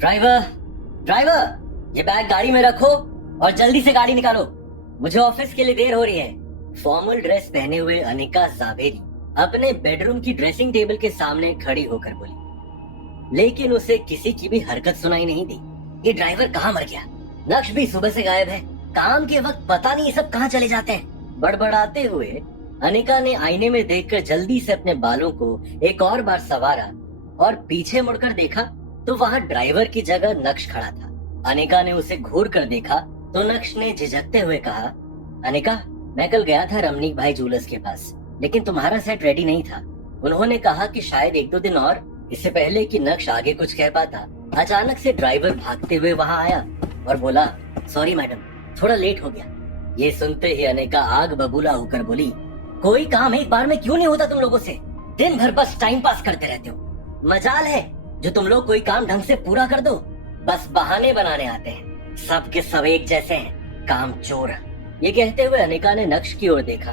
Driver driver, ये bag गाड़ी में रखो और जल्दी से गाड़ी निकालो, मुझे ऑफिस के लिए देर हो रही है। फॉर्मल ड्रेस पहने हुए अनिका जावेरी अपने बेडरूम की ड्रेसिंग टेबल के सामने खड़ी होकर बोली, लेकिन उसे किसी की भी हरकत सुनाई नहीं दी। ये ड्राइवर कहाँ मर गया? नक्श भी सुबह से गायब है। काम के वक्त पता नहीं ये सब कहाँ चले जाते हैं। बड़बड़ाते हुए अनिका ने आईने में देखकर जल्दी से अपने बालों को एक और बार संवारा और पीछे मुड़कर देखा तो वहाँ ड्राइवर की जगह नक्श खड़ा था। अनिका ने उसे घूर कर देखा तो नक्श ने झिझकते हुए कहा, अनिका, मैं कल गया था रमनीक भाई ज्वेलर्स के पास, लेकिन तुम्हारा सेट रेडी नहीं था। उन्होंने कहा कि शायद 1-2 दिन और। इससे पहले कि नक्श आगे कुछ कह पाता, अचानक से ड्राइवर भागते हुए वहाँ आया और बोला, सॉरी मैडम, थोड़ा लेट हो गया। ये सुनते ही अनिका आग बबूला होकर बोली, कोई काम एक बार में क्यों नहीं होता तुम लोगों से? दिन भर बस टाइम पास करते रहते हो। मजाल है जो तुम लोग कोई काम ढंग से पूरा कर दो, बस बहाने बनाने आते हैं। सब के सब एक जैसे हैं, काम चोर। ये कहते हुए अनिका ने नक्श की ओर देखा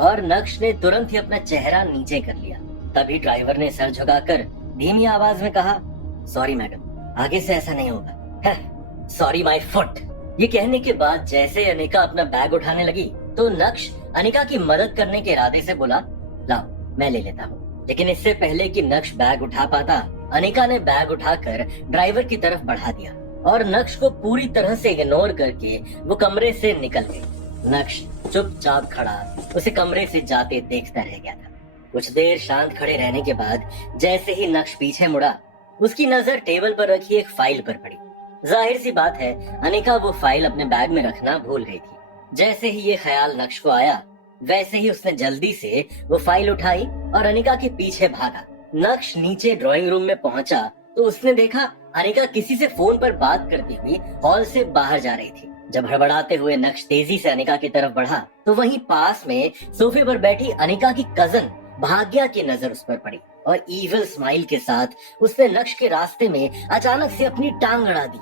और नक्श ने तुरंत ही अपना चेहरा नीचे कर लिया। तभी ड्राइवर ने सर झुकाकर धीमी आवाज में कहा, सॉरी मैडम, आगे से ऐसा नहीं होगा। Sorry my foot. ये कहने के बाद जैसे अनिका अपना बैग उठाने लगी तो नक्श अनिका की मदद करने के इरादे से बोला, लाओ मैं ले लेता हूँ। लेकिन इससे पहले कि नक्श बैग उठा पाता, अनिका ने बैग उठाकर ड्राइवर की तरफ बढ़ा दिया और नक्श को पूरी तरह से इग्नोर करके वो कमरे से निकल गई। नक्श चुपचाप खड़ा उसे कमरे से जाते देखता रह गया था। कुछ देर शांत खड़े रहने के बाद जैसे ही नक्श पीछे मुड़ा, उसकी नजर टेबल पर रखी एक फाइल पर पड़ी। जाहिर सी बात है, अनिका वो फाइल अपने बैग में रखना भूल गई थी। जैसे ही ये ख्याल नक्श को आया, वैसे ही उसने जल्दी से वो फाइल उठाई और अनिका के पीछे भागा। नक्श नीचे ड्राइंग रूम में पहुंचा तो उसने देखा अनिका किसी से फोन पर बात करती हुई हॉल से बाहर जा रही थी। जब हड़बड़ाते हुए नक्श तेजी से अनिका की तरफ बढ़ा तो वहीं पास में सोफे पर बैठी अनिका की कजन भाग्या की नजर उस पर पड़ी और ईविल स्माइल के साथ उसने नक्श के रास्ते में अचानक से अपनी टांग अड़ा दी।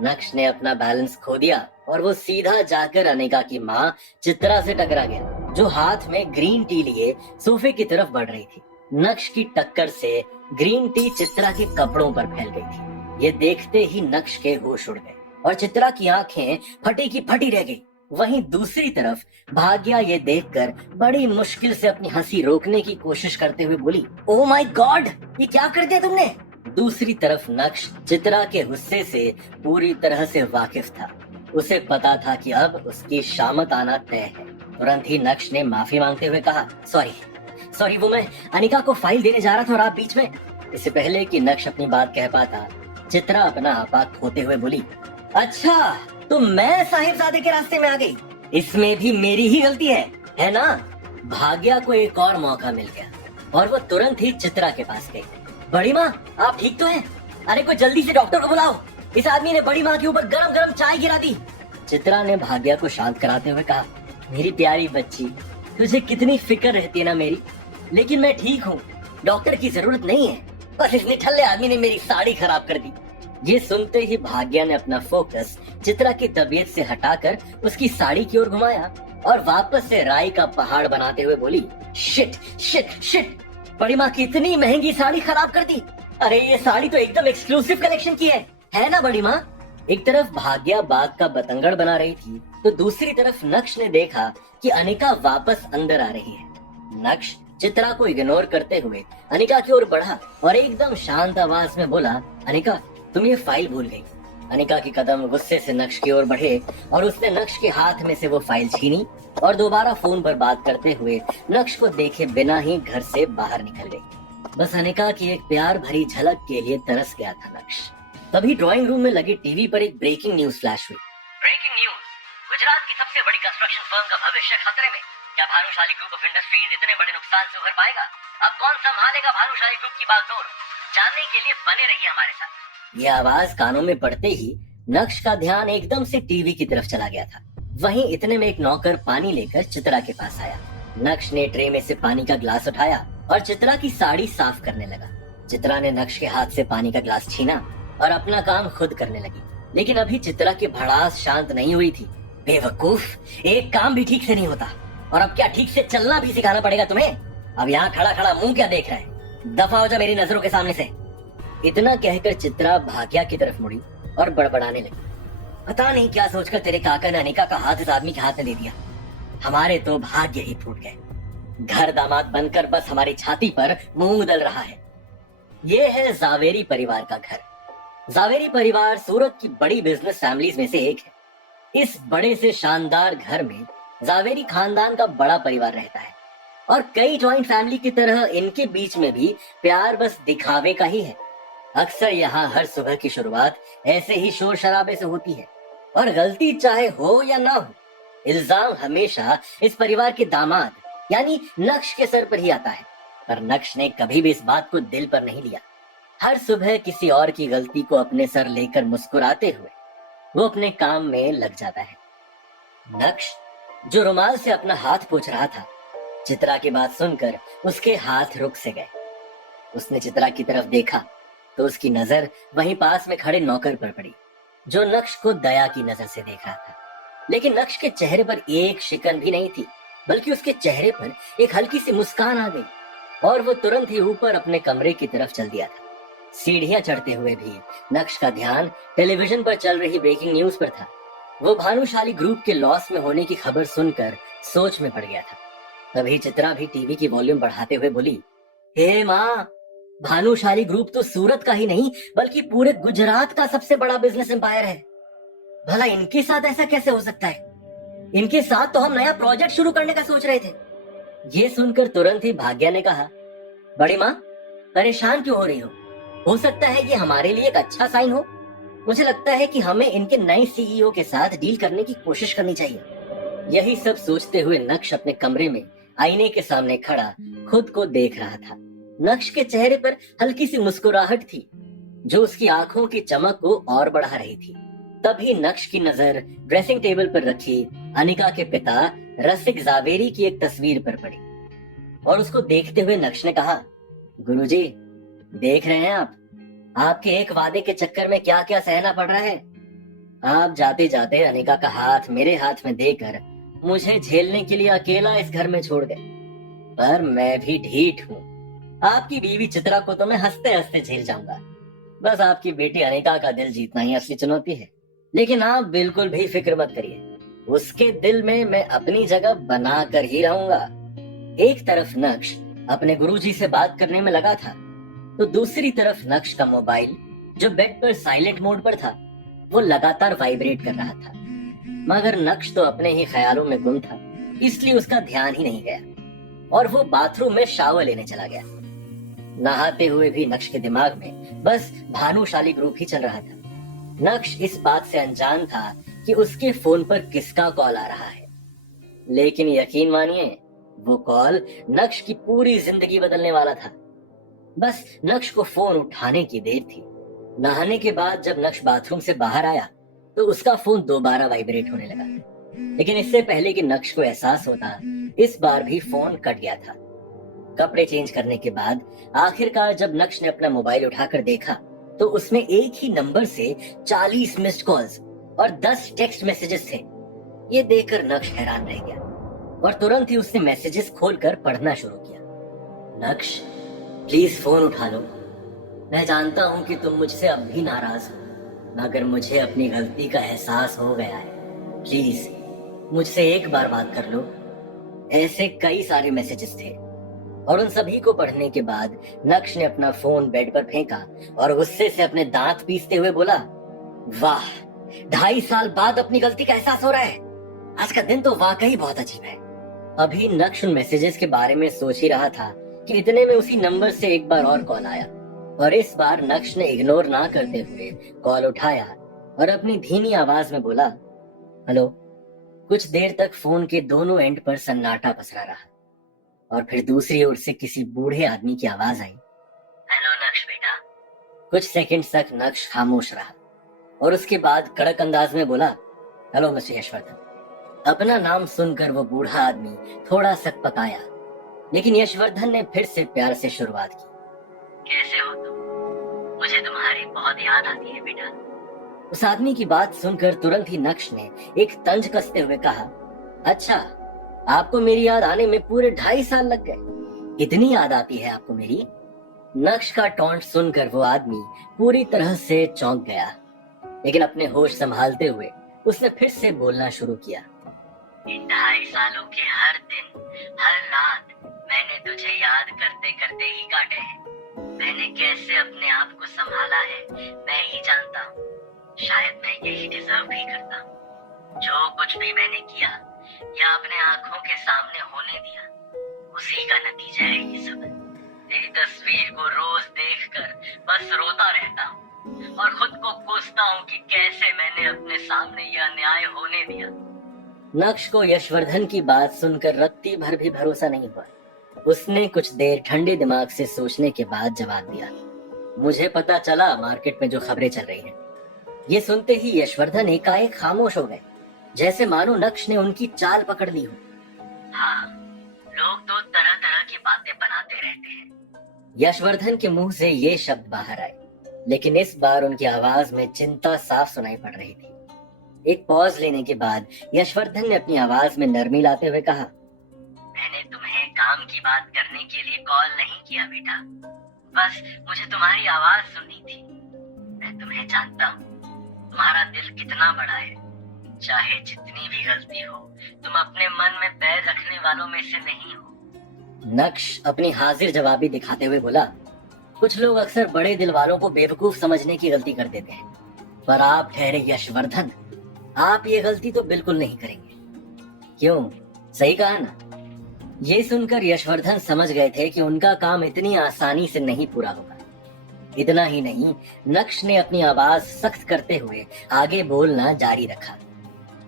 नक्श ने अपना बैलेंस खो दिया और वो सीधा जाकर अनिका की माँ चित्रा से टकरा गया, जो हाथ में ग्रीन टी लिए सोफे की तरफ बढ़ रही थी। नक्श की टक्कर से ग्रीन टी चित्रा के कपड़ों पर फैल गई थी। ये देखते ही नक्श के होश उड़ गए और चित्रा की आंखें फटी की फटी रह गई। वहीं दूसरी तरफ भाग्या ये देखकर बड़ी मुश्किल से अपनी हंसी रोकने की कोशिश करते हुए बोली, ओ माय गॉड, ये क्या कर दिया तुमने? दूसरी तरफ नक्श चित्रा के गुस्से से पूरी तरह से वाकिफ था। उसे पता था कि अब उसकी शामत आना तय है। तुरंत ही नक्श ने माफी मांगते हुए कहा, सॉरी, वो मैं अनिका को फाइल देने जा रहा था और आप बीच में। इससे पहले कि नक्श अपनी बात कह पाता, चित्रा अपना आपा खोते हुए बोली, अच्छा तो मैं साहिबजादे के रास्ते में आ गई, इसमें भी मेरी ही गलती है ना? भाग्या को एक और मौका मिल गया और वो तुरंत ही चित्रा के पास गई। बड़ी माँ, आप ठीक तो हैं? अरे कोई जल्दी से डॉक्टर को बुलाओ, इस आदमी ने बड़ी माँ के ऊपर गरम गरम चाय गिरा दी। चित्रा ने भाग्या को शांत कराते हुए कहा, मेरी प्यारी बच्ची, तुझे कितनी फिक्र रहती है ना मेरी, लेकिन मैं ठीक हूँ, डॉक्टर की जरूरत नहीं है। बस इस निठल्ले आदमी ने मेरी साड़ी खराब कर दी। ये सुनते ही भाग्या ने अपना फोकस चित्रा की तबीयत से हटाकर उसकी साड़ी की ओर घुमाया और वापस से राई का पहाड़ बनाते हुए बोली, शिट, बड़ी माँ की इतनी महंगी साड़ी खराब कर दी। अरे ये साड़ी तो एकदम एक्सक्लूसिव कलेक्शन की है ना बड़ी माँ? एक तरफ भाग्या बात का बतंगड़ बना रही थी तो दूसरी तरफ नक्श ने देखा कि अनिका वापस अंदर आ रही है। नक्श चित्रा को इग्नोर करते हुए अनिका की ओर बढ़ा और एकदम शांत आवाज में बोला, अनिका, तुम ये फाइल भूल गई। अनिका की कदम गुस्से से नक्श की ओर बढ़े और उसने नक्श के हाथ में से वो फाइल छीनी और दोबारा फोन पर बात करते हुए नक्श को देखे बिना ही घर से बाहर निकल गई। बस अनिका की एक प्यार भरी झलक के लिए तरस गया था नक्श। तभी ड्राइंग रूम में लगी टीवी पर एक ब्रेकिंग न्यूज फ्लैश हुई। ब्रेकिंग न्यूज, गुजरात की सबसे बड़ी कंस्ट्रक्शन फर्म का भविष्य खतरे में। क्या भानुशाली ग्रुप ऑफ इंडस्ट्रीज इतने बड़े नुकसान से उभर पाएगा? अब कौन संभालेगा भानुशाली ग्रुप की बागडोर? जानने के लिए बने रहिए हमारे साथ। ये आवाज कानों में पड़ते ही नक्श का ध्यान एकदम से टीवी की तरफ चला गया था। वहीं इतने में एक नौकर पानी लेकर चित्रा के पास आया। नक्श ने ट्रे में से पानी का ग्लास उठाया और चित्रा की साड़ी साफ करने लगा। चित्रा ने नक्श के हाथ से पानी का ग्लास छीना और अपना काम खुद करने लगी। लेकिन अभी चित्रा की भड़ास शांत नहीं हुई थी। बेवकूफ, एक काम भी ठीक से नहीं होता और अब क्या ठीक से चलना भी सिखाना पड़ेगा तुम्हें? अब यहाँ खड़ा खड़ा मुंह क्या देख रहा है? दफा हो जा मेरी नजरों के सामने से। इतना कहकर चित्रा भाग्या की तरफ मुड़ी और बड़बड़ाने लगी। पता नहीं क्या सोचकर तेरे काका ने अनिका का हाथ इस आदमी के हाथ में दे दिया। हमारे तो भाग्य ही फूट गए। घर दामाद बनकर बस हमारी छाती पर मुंह उदल रहा है। ये है जावेरी परिवार का घर। जावेरी परिवार सूरत की बड़ी बिजनेस फैमिलीज में से एक है। इस बड़े से शानदार घर में जावेरी खानदान का बड़ा परिवार रहता है और कई जॉइंट फैमिली की तरह इनके बीच में भी प्यार बस दिखावे का ही है। अक्सर यहाँ हर सुबह की शुरुआत ऐसे ही शोर शराबे से होती है और गलती चाहे हो या ना हो, इल्जाम हमेशा इस परिवार के दामाद यानी नक्श के सर पर ही आता है। पर नक्श ने कभी भी इस बात को दिल पर नहीं लिया। हर सुबह किसी और की गलती को अपने सर लेकर मुस्कुराते हुए वो अपने काम में लग जाता है। नक्श जो रुमाल से अपना हाथ पोंछ रहा था, चित्रा की बात सुनकर उसके हाथ रुक से गए। उसने चित्रा की तरफ देखा तो उसकी नजर वहीं पास में खड़े नौकर पर पड़ी, जो नक्श को दया की नजर से देख रहा था। लेकिन नक्श के चेहरे पर एक शिकन भी नहीं थी, बल्कि उसके चेहरे पर एक हल्की सी मुस्कान आ गई और वो तुरंत ही ऊपर अपने कमरे की तरफ चल दिया था। सीढ़ियां चढ़ते हुए भी नक्श का ध्यान टेलीविजन पर चल रही ब्रेकिंग न्यूज पर था। वो भानुशाली ग्रुप के लॉस में होने की खबर सुनकर सोच में पड़ गया था। तभी चित्रा भी टीवी की वॉल्यूम बढ़ाते हुए बोली, हे माँ, भानुशाली ग्रुप तो सूरत का ही नहीं बल्कि पूरे गुजरात का सबसे बड़ा बिजनेस एम्पायर है। भला इनके साथ ऐसा कैसे हो सकता है? इनके साथ तो हम नया प्रोजेक्ट शुरू करने का सोच रहे थे। ये सुनकर तुरंत ही भाग्या ने कहा, बड़ी माँ, परेशान क्यों हो रही हो सकता है ये हमारे लिए एक अच्छा साइन हो। मुझे लगता है कि हमें इनके नए सीईओ के साथ डील करने की कोशिश करनी चाहिए। यही सब सोचते हुए नक्श अपने कमरे में आईने के सामने खड़ा खुद को देख रहा था। नक्श के चेहरे पर हल्की सी मुस्कुराहट थी, जो उसकी आंखों की चमक को और बढ़ा रही थी। तभी नक्श की नजर ड्रेसिंग टेबल पर रखी अनिका के पिता रसिक जावेरी की एक तस्वीर पर पड़ी और उसको देखते हुए नक्श ने कहा, गुरुजी, देख रहे हैं आपके एक वादे के चक्कर में क्या क्या सहना पड़ रहा है। आप जाते जाते अनिका का हाथ मेरे हाथ में देकर मुझे झेलने के लिए अकेला इस घर में छोड़ गए। पर मैं भी ढीठ हूँ। आपकी बीवी चित्रा को तो मैं हंसते हंसते झेल जाऊंगा। बस आपकी बेटी अनिका का दिल जीतना ही असली चुनौती है। लेकिन आप बिल्कुल भी फिक्र मत करिए, उसके दिल में मैं अपनी जगह बना कर ही रहूंगा। एक तरफ नक्श अपने गुरुजी से बात करने में लगा था, तो दूसरी तरफ नक्श का मोबाइल, जो बेड पर साइलेंट मोड पर था, वो लगातार वाइब्रेट कर रहा था। मगर नक्श तो अपने ही ख्यालों में गुम था, इसलिए उसका ध्यान ही नहीं गया और वो बाथरूम में शावर लेने चला गया। नहाते हुए भी नक्श के दिमाग में बस भानुशाली ग्रुप ही चल रहा था। नक्श इस बात से अनजान था कि उसके फोन पर किसका कॉल आ रहा है। लेकिन यकीन मानिए, वो कॉल नक्श की पूरी जिंदगी बदलने वाला था। बस नक्श को फोन उठाने की देर थी। नहाने के बाद जब नक्श बाथरूम से बाहर आया तो उसका फोन दोबारा वाइब्रेट होने लगा। लेकिन इससे पहले कि नक्श को एहसास होता, इस बार भी फोन कट गया था। कपड़े चेंज करने के बाद आखिरकार जब नक्श ने अपना मोबाइल उठाकर देखा तो उसमें एक ही नंबर से 40 मिस्ड कॉल्स और 10 टेक्स्ट मैसेजेस थे। ये देखकर नक्श हैरान रह गया और तुरंत ही उसने मैसेजेस खोलकर पढ़ना शुरू किया। नक्श, प्लीज फोन उठा लो। मैं जानता हूं कि तुम मुझसे अब भी नाराज हो, मगर मुझे अपनी गलती का एहसास हो गया है। प्लीज मुझसे एक बार बात कर लो। ऐसे कई सारे मैसेजेस थे और उन सभी को पढ़ने के बाद नक्श ने अपना फोन बेड पर फेंका और गुस्से से अपने दांत पीसते हुए बोला, वाह, 2.5 साल बाद अपनी गलती का एहसास हो रहा है। आज का दिन तो वाकई बहुत अजीब है। अभी नक्श उन मैसेजेस के बारे में सोच ही रहा था कि इतने में उसी नंबर से एक बार और कॉल आया और इस बार नक्श ने इग्नोर ना करते हुए कॉल उठाया और अपनी धीमी आवाज में बोला, हेलो। कुछ देर तक फोन के दोनों एंड पर सन्नाटा पसरा रहा और फिर दूसरी ओर से किसी बूढ़े आदमी की आवाज आई, हेलो नक्श बेटा। कुछ सेकंड्स तक नक्श खामोश रहा और उसके बाद कड़क अंदाज में बोला, हेलो मिस्टर यशवर्धन। अपना नाम सुनकर वो बूढ़ा आदमी थोड़ा सकपकाया, लेकिन यशवर्धन ने फिर से प्यार से शुरुआत की, कैसे हो तुम? मुझे तुम्हारी बहुत याद आती है बेटा। उस आदमी की बात सुनकर तुरंत ही नक्श ने एक तंज कसते हुए कहा, अच्छा, आपको मेरी याद आने में पूरे 2.5 साल लग गए। इतनी याद आती है आपको मेरी? नक्श का टॉन्ट सुनकर वो आदमी पूरी तरह से चौंक गया, लेकिन अपने होश संभालते हुए उसने फिर से बोलना शुरू किया। इन 2.5 सालों के हर दिन, हर रात मैंने तुझे याद करते करते ही काटे हैं। मैंने कैसे अपने आप को संभाला है मैं ही जानता हूँ। शायद मैं यही डिजर्व भी करता हूँ। जो कुछ भी मैंने किया या अपने आंखों के सामने होने दिया, उसी का नतीजा है ये सब। तेरी तस्वीर को रोज देखकर बस रोता रहता हूँ और खुद को कोसता हूँ कि कैसे मैंने अपने सामने यह अन्याय होने दिया। नक्श को यशवर्धन की बात सुनकर रत्ती भर भी भरोसा नहीं हुआ। उसने कुछ देर ठंडे दिमाग से सोचने के बाद जवाब दिया। मुझे पता चला मार्केट में जो खबरें चल रही हैं। ये सुनते ही यशवर्धन एकाएक खामोश हो गए, जैसे मानो नक्श ने उनकी चाल पकड़ ली हो। हाँ, लोग तो तरह तरह की बातें बनाते रहते हैं। यशवर्धन के मुंह से ये शब्द बाहर आए, लेकिन इस बार उनकी आवाज में चिंता साफ सुनाई पड़ रही थी। एक पॉज लेने के बाद यशवर्धन ने अपनी आवाज में नरमी लाते हुए कहा, मैंने तुम्हें काम की बात करने के लिए कॉल नहीं किया बेटा, बस मुझे तुम्हारी आवाज सुननी थी। मैं तुम्हें जानता हूँ, तुम्हारा दिल कितना बड़ा है। चाहे जितनी भी गलती हो, तुम अपने मन में पैर रखने वालों में से नहीं हो। नक्श अपनी हाजिर जवाबी दिखाते हुए बोला, कुछ लोग अक्सर बड़े दिल वालों को बेवकूफ समझने की गलती कर देते हैं, पर आप ठहरे यशवर्धन, आप ये गलती तो बिल्कुल नहीं करेंगे। क्यों, सही कहा ना? ये सुनकर यशवर्धन समझ गए थे कि उनका काम इतनी आसानी से नहीं पूरा होगा। इतना ही नहीं, नक्श ने अपनी आवाज सख्त करते हुए आगे बोलना जारी रखा।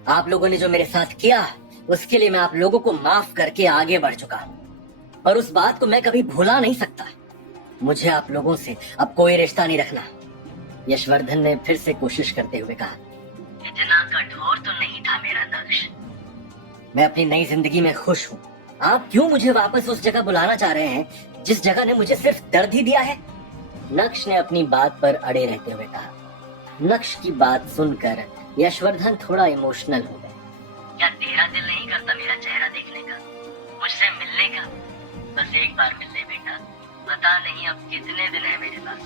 आप लोगों ने जो मेरे साथ किया, उसके लिए मैं आप लोगों को माफ करके आगे बढ़ चुका हूँ, और उस बात को मैं कभी भुला नहीं सकता। मुझे आप लोगों से अब कोई रिश्ता नहीं रखना। यशवर्धन ने फिर से कोशिश करते हुए कहा, इतना कठोर तो नहीं था मेरा नक्श। मैं अपनी नई जिंदगी में खुश हूँ। आप क्यों मुझे वापस उस जगह बुलाना चाह रहे हैं जिस जगह ने मुझे सिर्फ दर्द ही दिया है? नक्श ने अपनी बात पर अड़े रहते हुए कहा। नक्श की बात सुनकर यशवर्धन थोड़ा इमोशनल हो गए। क्या तेरा दिल नहीं करता मेरा चेहरा देखने का, मुझसे मिलने का? बस एक बार मिल ले बेटा, पता नहीं अब कितने दिन है मेरे पास।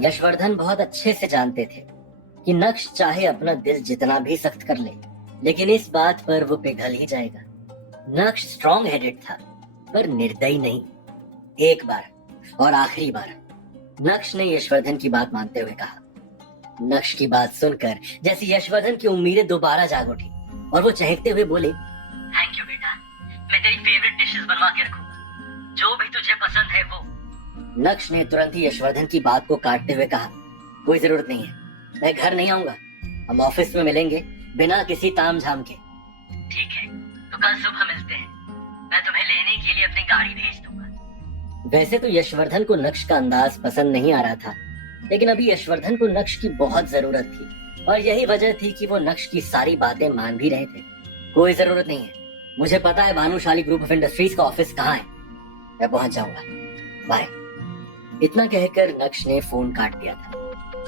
यशवर्धन बहुत अच्छे से जानते थे कि नक्श चाहे अपना दिल जितना भी सख्त कर ले, लेकिन इस बात पर वो पिघल ही जाएगा। नक्श स्ट्रॉन्ग हेडेड था, पर निर्दयी नहीं। एक बार और आखिरी बार नक्श ने यशवर्धन की बात मानते हुए कहा। नक्श की बात सुनकर जैसे यशवर्धन की उम्मीदें दोबारा जाग उठी और वो चहकते हुए बोले, थैंक यू बेटा, मैं तेरी फेवरेट डिशेस बनवा के रखूंगा, जो भी तुझे पसंद है वो। नक्श ने तुरंत ही यशवर्धन की बात को काटते हुए कहा, कोई जरूरत नहीं है, मैं घर नहीं आऊंगा, हम ऑफिस में मिलेंगे बिना किसी ताम झाम के। ठीक है, तो कल सुबह मिलते हैं, मैं तुम्हें लेने के लिए अपनी गाड़ी भेज दूंगा। वैसे तो यशवर्धन को नक्श का अंदाज पसंद नहीं आ रहा था, लेकिन अभी यशवर्धन को नक्श की बहुत जरूरत थी, और यही वजह थी कि वो नक्श की सारी बातें मान भी रहे थे। कोई जरूरत नहीं है, मुझे पता है भानुशाली ग्रुप ऑफ इंडस्ट्रीज का ऑफिस कहाँ है, मैं पहुंच जाऊंगा, बाय। इतना कहकर नक्श ने फोन काट दिया था।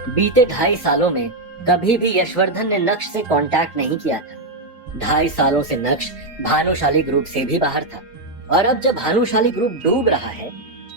बीते 2.5 सालों में कभी भी यशवर्धन ने नक्श से कांटेक्ट नहीं किया था। 2.5 सालों से नक्श भानुशाली ग्रुप से भी बाहर था, और अब जब भानुशाली ग्रुप डूब रहा है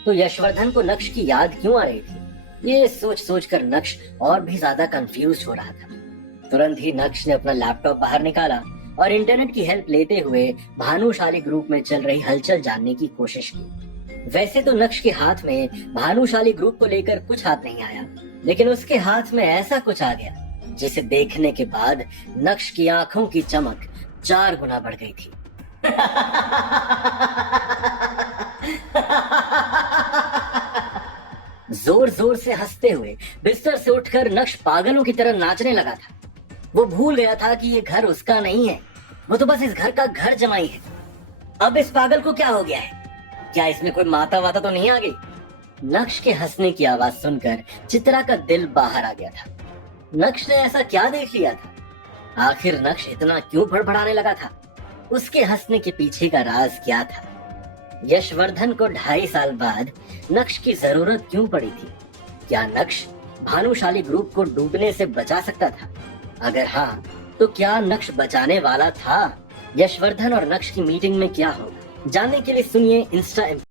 तो यशवर्धन को नक्श की याद क्यों आ रही थी? ये सोच सोच कर नक्श और भी ज्यादा कंफ्यूज हो रहा था। तुरंत ही नक्श ने अपना लैपटॉप बाहर निकाला और इंटरनेट की हेल्प लेते हुए भानुशाली ग्रुप में चल रही हलचल जानने की कोशिश की। वैसे तो नक्श के हाथ में भानुशाली ग्रुप को लेकर कुछ हाथ नहीं आया, लेकिन उसके हाथ में ऐसा कुछ आ गया जिसे देखने के बाद नक्श की आंखों की चमक 4 गुना बढ़ गई थी। जोर जोर से हंसते हुए बिस्तर से उठकर नक्श पागलों की तरह नाचने लगा था। वो भूल गया था कि ये घर उसका नहीं है, वो तो बस इस घर का घर जमाई है। अब इस पागल को क्या हो गया है? क्या इसमें कोई माता वाता तो नहीं आ गई? नक्श के हंसने की आवाज सुनकर चित्रा का दिल बाहर आ गया था। नक्श ने ऐसा क्या देख लिया था? आखिर नक्श इतना क्यों फड़फड़ाने लगा था? उसके हंसने के पीछे का राज क्या था? यशवर्धन को 2.5 साल बाद नक्श की जरूरत क्यों पड़ी थी? क्या नक्श भानुशाली ग्रुप को डूबने से बचा सकता था? अगर हाँ, तो क्या नक्श बचाने वाला था? यशवर्धन और नक्श की मीटिंग में क्या होगा, जानने के लिए सुनिए इंस्टा